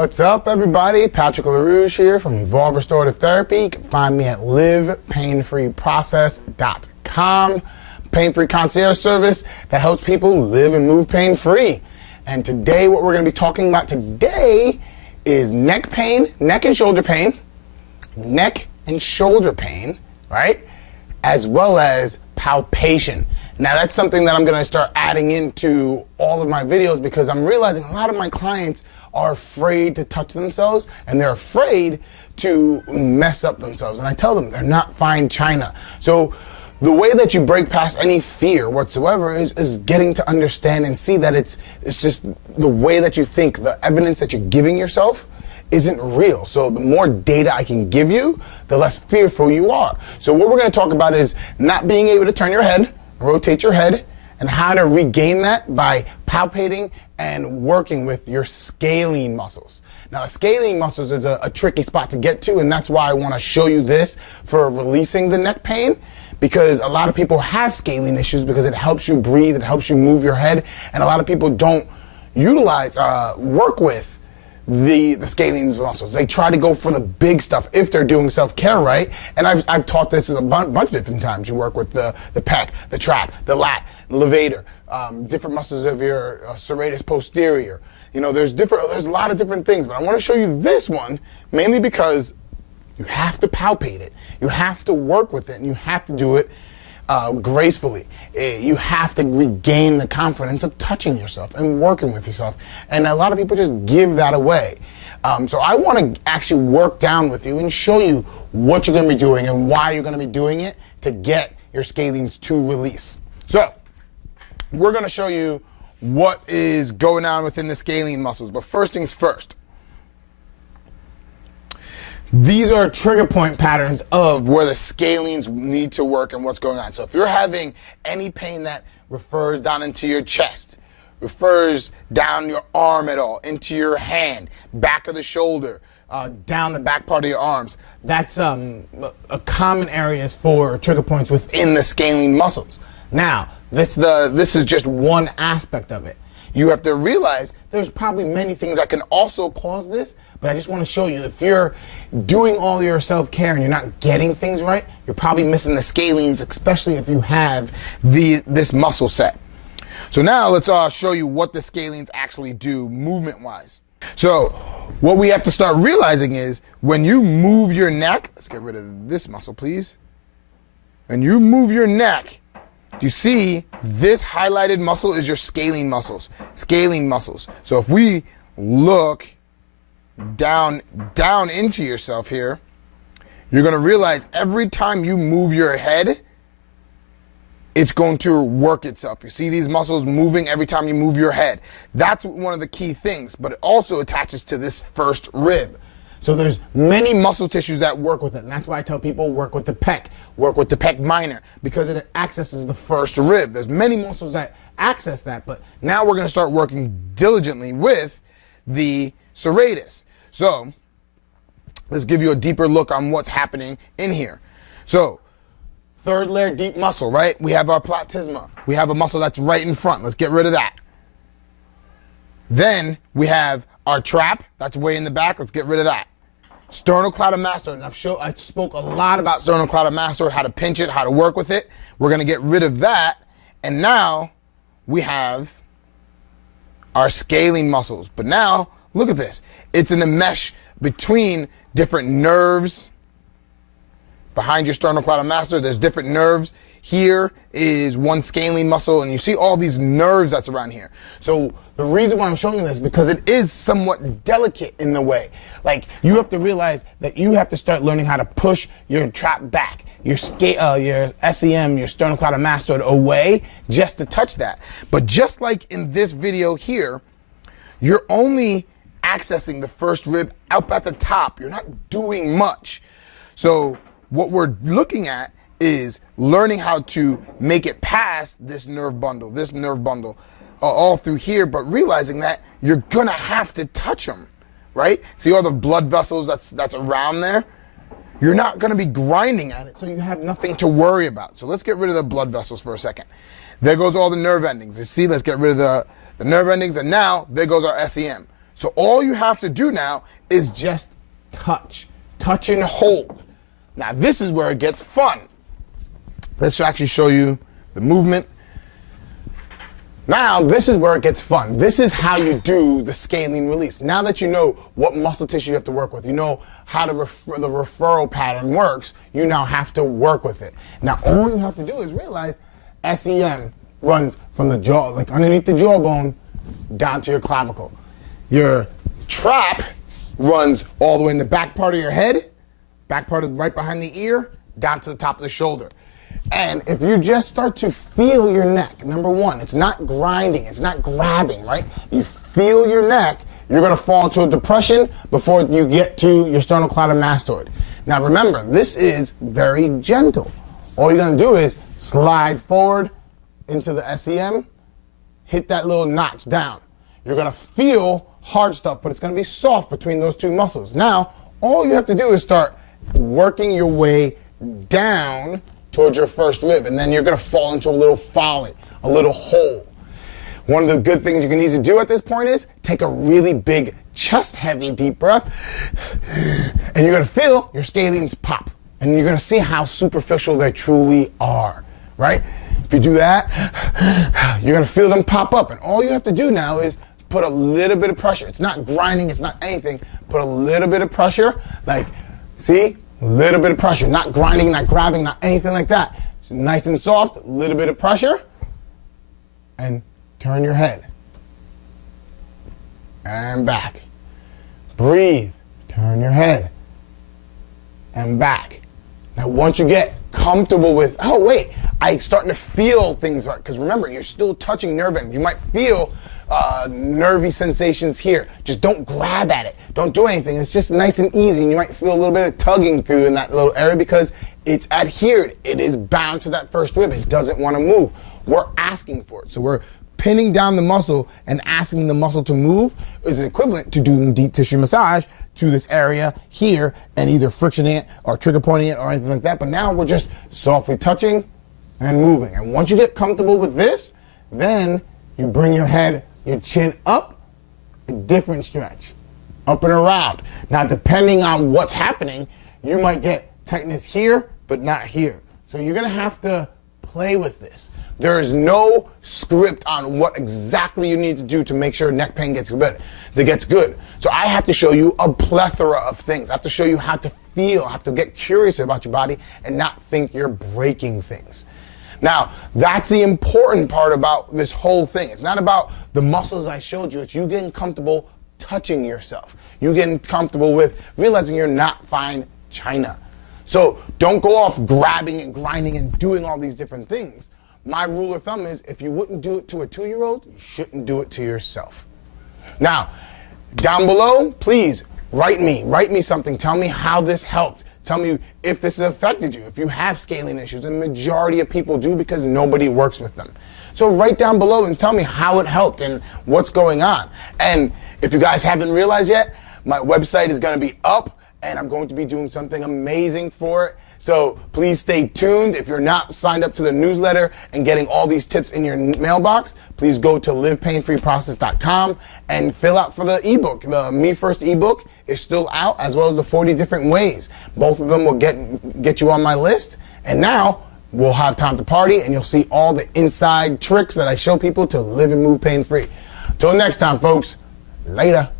What's up, everybody? Patrick LaRouche here from Evolve Restorative Therapy. You can find me at livepainfreeprocess.com. Pain-free concierge service that helps people live and move pain-free. And today, what we're going to be talking about today is neck pain, neck and shoulder pain, right? As well as palpation. Now, that's something that I'm going to start adding into all of my videos because I'm realizing a lot of my clients are afraid to touch themselves and they're afraid to mess up themselves. And I tell them they're not fine china. So the way that you break past any fear whatsoever is getting to understand and see that it's just the way that you think, the evidence that you're giving yourself isn't real. So the more data I can give you, the less fearful you are. So what we're going to talk about is not being able to turn your head, rotate your head, and how to regain that by palpating and working with your scalene muscles. Now, scalene muscles is a tricky spot to get to, and that's why I want to show you this for releasing the neck pain, because a lot of people have scalene issues because it helps you breathe, it helps you move your head, and a lot of people don't utilize, work with the scalene muscles. They try to go for the big stuff if they're doing self-care right, and I've taught this a bunch of different times. You work with the pec, the trap, the lat, the levator, different muscles of your serratus posterior. You know, there's a lot of different things, but I want to show you this one mainly because you have to palpate it. You have to work with it, and you have to do it gracefully. You have to regain the confidence of touching yourself and working with yourself. And a lot of people just give that away. So I want to actually work down with you and show you what you're going to be doing and why you're going to be doing it to get your scalenes to release. So we're going to show you what is going on within the scalene muscles. But first things first. These are trigger point patterns of where the scalenes need to work and what's going on. So if you're having any pain that refers down into your chest, refers down your arm at all, into your hand, back of the shoulder, down the back part of your arms, that's a common areas for trigger points within the scalene muscles. Now, this is just one aspect of it. You have to realize there's probably many things that can also cause this, but I just want to show you if you're doing all your self-care and you're not getting things right, you're probably missing the scalenes, especially if you have this muscle set. So now let's show you what the scalenes actually do movement-wise. So what we have to start realizing is when you move your neck, let's get rid of this muscle, please. When you move your neck, you see this highlighted muscle is your scalene muscles. Scalene muscles. So if we look down into yourself here, you're going to realize every time you move your head, it's going to work itself. You see these muscles moving every time you move your head. That's one of the key things, but it also attaches to this first rib. So there's many muscle tissues that work with it, and that's why I tell people work with the pec, work with the pec minor, because it accesses the first rib. There's many muscles that access that, but now we're going to start working diligently with the serratus. So let's give you a deeper look on what's happening in here. So third layer deep muscle, right? We have our platysma. We have a muscle that's right in front. Let's get rid of that. Then we have our trap, that's way in the back. Let's get rid of that. Sternocleidomastoid, and I spoke a lot about sternocleidomastoid, how to pinch it, how to work with it. We're going to get rid of that, and now we have our scalene muscles. But now, look at this. It's in a mesh between different nerves. Behind your sternocleidomastoid, there's different nerves. Here is one scalene muscle, and you see all these nerves that's around here. So the reason why I'm showing you this is because it is somewhat delicate in the way. Like, you have to realize that you have to start learning how to push your trap back, your SEM, your sternocleidomastoid away just to touch that. But just like in this video here, you're only accessing the first rib up at the top. You're not doing much. So what we're looking at is learning how to make it past this nerve bundle, all through here, but realizing that you're gonna have to touch them, right? See all the blood vessels that's around there? You're not gonna be grinding at it, so you have nothing to worry about. So let's get rid of the blood vessels for a second. There goes all the nerve endings. You see, let's get rid of the nerve endings, and now there goes our SEM. So all you have to do now is just touch and hold. Now this is where it gets fun. Let's actually show you the movement. Now this is where it gets fun. This is how you do the scalene release. Now that you know what muscle tissue you have to work with, you know how the referral pattern works, you now have to work with it. Now all you have to do is realize SEM runs from the jaw, like underneath the jawbone, down to your clavicle. Your trap runs all the way in the back part of your head, back part of right behind the ear, down to the top of the shoulder. And if you just start to feel your neck, number one, it's not grinding, it's not grabbing, right? You feel your neck, you're gonna fall into a depression before you get to your sternocleidomastoid. Now remember, this is very gentle. All you're gonna do is slide forward into the SEM, hit that little notch down. You're gonna feel hard stuff, but it's gonna be soft between those two muscles. Now, all you have to do is start working your way down towards your first rib, and then you're gonna fall into a little folly, a little hole. One of the good things you can easily do at this point is take a really big chest heavy deep breath, and you're gonna feel your scalenes pop, and you're gonna see how superficial they truly are, right? If you do that, you're gonna feel them pop up, and all you have to do now is put a little bit of pressure. It's not grinding, it's not anything. Put a little bit of pressure, like, see? A little bit of pressure, not grinding, not grabbing, not anything like that. It's nice and soft, a little bit of pressure, and turn your head. And back. Breathe, turn your head. And back. Now once you get comfortable with, oh wait, I'm starting to feel things right, because remember, you're still touching nerve endings. You might feel nervy sensations here. Just don't grab at it. Don't do anything. It's just nice and easy, and you might feel a little bit of tugging through in that little area because it's adhered. It is bound to that first rib. It doesn't want to move. We're asking for it. So we're pinning down the muscle and asking the muscle to move is equivalent to doing deep tissue massage to this area here and either frictioning it or trigger pointing it or anything like that. But now we're just softly touching and moving. And once you get comfortable with this, then you bring your head, your chin up, a different stretch, up and around. Now, depending on what's happening, you might get tightness here, but not here. So you're gonna have to play with this. There is no script on what exactly you need to do to make sure neck pain gets good. So I have to show you a plethora of things. I have to show you how to feel, I have to get curious about your body and not think you're breaking things. Now, that's the important part about this whole thing. It's not about the muscles I showed you. It's you getting comfortable touching yourself. You getting comfortable with realizing you're not fine china. So don't go off grabbing and grinding and doing all these different things. My rule of thumb is if you wouldn't do it to a 2-year-old, you shouldn't do it to yourself. Now, down below, please write me something. Tell me how this helped. Tell me if this has affected you, if you have scaling issues, and the majority of people do because nobody works with them. So write down below and tell me how it helped and what's going on. And if you guys haven't realized yet, my website is going to be up and I'm going to be doing something amazing for it. So please stay tuned. If you're not signed up to the newsletter and getting all these tips in your mailbox, please go to livepainfreeprocess.com and fill out for the ebook. The Me First ebook is still out, as well as the 40 different ways. Both of them will get you on my list. And now we'll have time to party and you'll see all the inside tricks that I show people to live and move pain-free. Until next time, folks, later.